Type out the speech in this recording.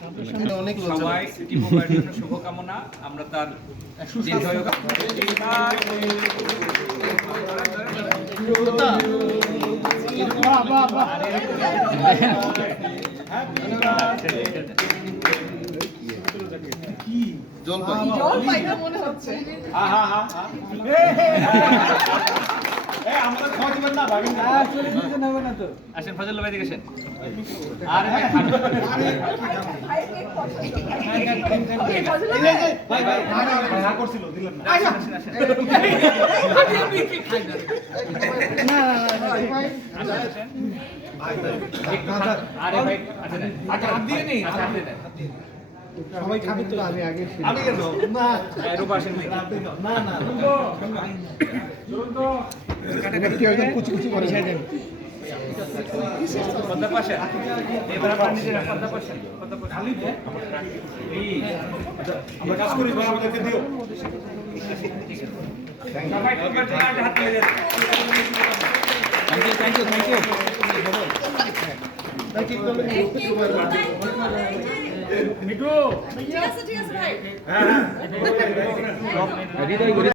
অনেক সবাই টিপু ভাইয়ের জন্য শুভকামনা। আমরা তার দীর্ঘায়ু জলপাই না মনে হচ্ছে। আসেন ফজল ভাই দিকে আসেন। আরে ভাই আরে ভাই আচ্ছা হাত দিয়ে নেই সবাই খাবে তো আমি আগে আমি কেন না রূপা আসেন ভাই না না কি একদম কুচি কুচি করে ছেড়ে দেন। পদ্মা পাশে এবার আপনার নিজেরা পদ্মা পাশে খালি আমরা কাজ করি ভাই আমাদেরকে দিও সবাই হাত তুলে দেন। থ্যাংক ইউ মিঠু ঠিক আছে ভাই।